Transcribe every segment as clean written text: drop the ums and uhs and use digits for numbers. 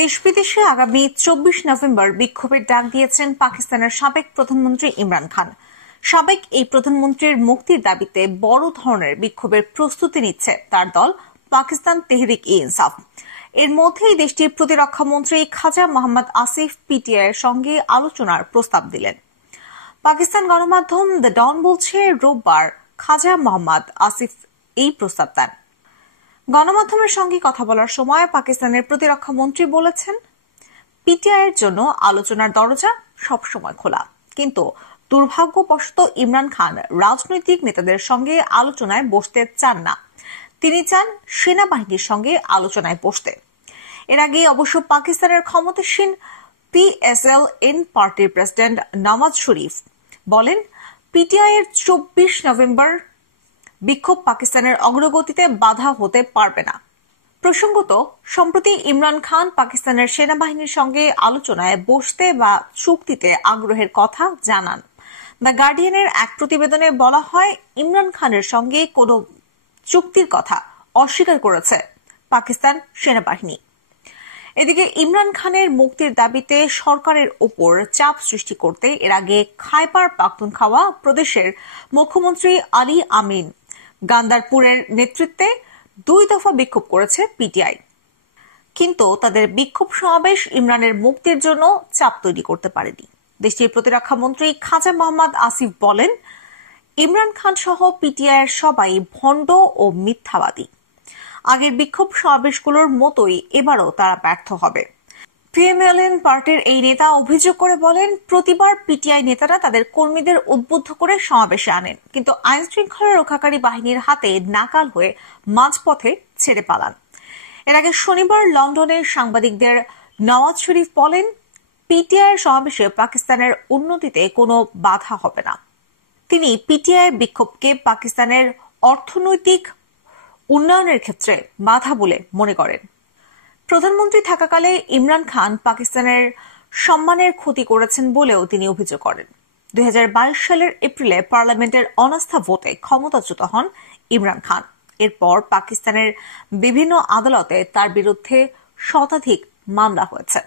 দেশ বিদেশে আগামী 24 নভেম্বর বিক্ষোভের ডাক দিয়েছেন পাকিস্তানের সাবেক প্রধানমন্ত্রী ইমরান খান। সাবেক এই প্রধানমন্ত্রীর মুক্তির দাবিতে বড় ধরনের বিক্ষোভের প্রস্তুতি নিচ্ছে তার দল পাকিস্তান তেহরিক-ই-ইনসাফ। এর মধ্যেই দেশটির প্রতিরক্ষা মন্ত্রী খাজা মোহাম্মদ আসিফ পিটিআই এর সঙ্গে আলোচনার প্রস্তাব দিলেন। পাকিস্তান গণমাধ্যম দ্য ডন বলছে, রোববার খাজা মোহাম্মদ আসিফ এই প্রস্তাব দেন। গণমাধ্যমের সঙ্গে কথা বলার সময় পাকিস্তানের প্রতিরক্ষা মন্ত্রী বলেছেন, পিটিআই এর জন্য আলোচনার দরজা সবসময় খোলা, কিন্তু দুর্ভাগ্যবশত ইমরান খান রাজনৈতিক নেতাদের সঙ্গে আলোচনায় বসতে চান না। তিনি চান সেনাবাহিনীর সঙ্গে আলোচনায় বসতে। এর আগে অবশ্য পাকিস্তানের ক্ষমতাসীন PSLN পার্টির প্রেসিডেন্ট নওয়াজ শরীফ বলেন, পিটিআই এর 24 নভেম্বর বিক্ষোভ পাকিস্তানের অগ্রগতিতে বাধা হতে পারবে না। প্রসঙ্গত, সম্প্রতি ইমরান খান পাকিস্তানের সেনাবাহিনীর সঙ্গে আলোচনায় বসতে বা চুক্তিতে আগ্রহের কথা জানান। দ্য গার্ডিয়ানের এক প্রতিবেদনে বলা হয়, ইমরান খানের সঙ্গে কোনো চুক্তির কথা অস্বীকার করেছে পাকিস্তান সেনাবাহিনী। এদিকে ইমরান খানের মুক্তির দাবিতে সরকারের ওপর চাপ সৃষ্টি করতে এর আগে খাইবার পাখতুনখাওয়া প্রদেশের মুখ্যমন্ত্রী আলী আমিন গান্দারপুরের নেতৃত্বে 2 দফা বিক্ষোভ করেছে পিটিআই। কিন্তু তাদের বিক্ষোভ সমাবেশ ইমরানের মুক্তির জন্য চাপ তৈরি করতে পারেনি। দেশটির প্রতিরক্ষা মন্ত্রী খাজা মোহাম্মদ আসিফ বলেন, ইমরান খান সহ পিটিআই এর সবাই ভণ্ড ও মিথ্যাবাদী। আগের বিক্ষোভ সমাবেশগুলোর মতোই এবারও তারা ব্যর্থ হবে। PMLN পার্টির এই নেতা অভিযোগ করে বলেন, প্রতিবার পিটিআই নেতারা তাদের কর্মীদের উদ্বুদ্ধ করে সমাবেশে আনেন, কিন্তু আইন শৃঙ্খলা রক্ষাকারী বাহিনীর হাতে নাকাল হয়ে মাঝপথে ছেড়ে পালান। এর আগে শনিবার লন্ডনে সাংবাদিকদের নওয়াজ শরীফ বলেন, পিটিআই এর সমাবেশে পাকিস্তানের উন্নতিতে কোনো বাধা হবে না। তিনি পিটিআই বিক্ষোভকে পাকিস্তানের অর্থনৈতিক উন্নয়নের ক্ষেত্রে বাধা বলে মনে করেন। প্রধানমন্ত্রী থাকাকালে ইমরান খান পাকিস্তানের সম্মানের ক্ষতি করেছেন বলেও তিনি অভিযোগ করেন। 2022 সালের এপ্রিলে পার্লামেন্টের অনাস্থা ভোটে ক্ষমতাচ্যুত হন ইমরান খান। এরপর পাকিস্তানের বিভিন্ন আদালতে তার বিরুদ্ধে শতাধিক মামলা হয়েছে।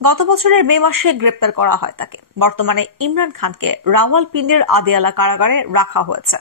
গত বছরের মে মাসে গ্রেপ্তার করা হয় তাকে। বর্তমানে ইমরান খানকে রাওয়ালপিন্ডির আদিয়ালা কারাগারে রাখা হয়েছে।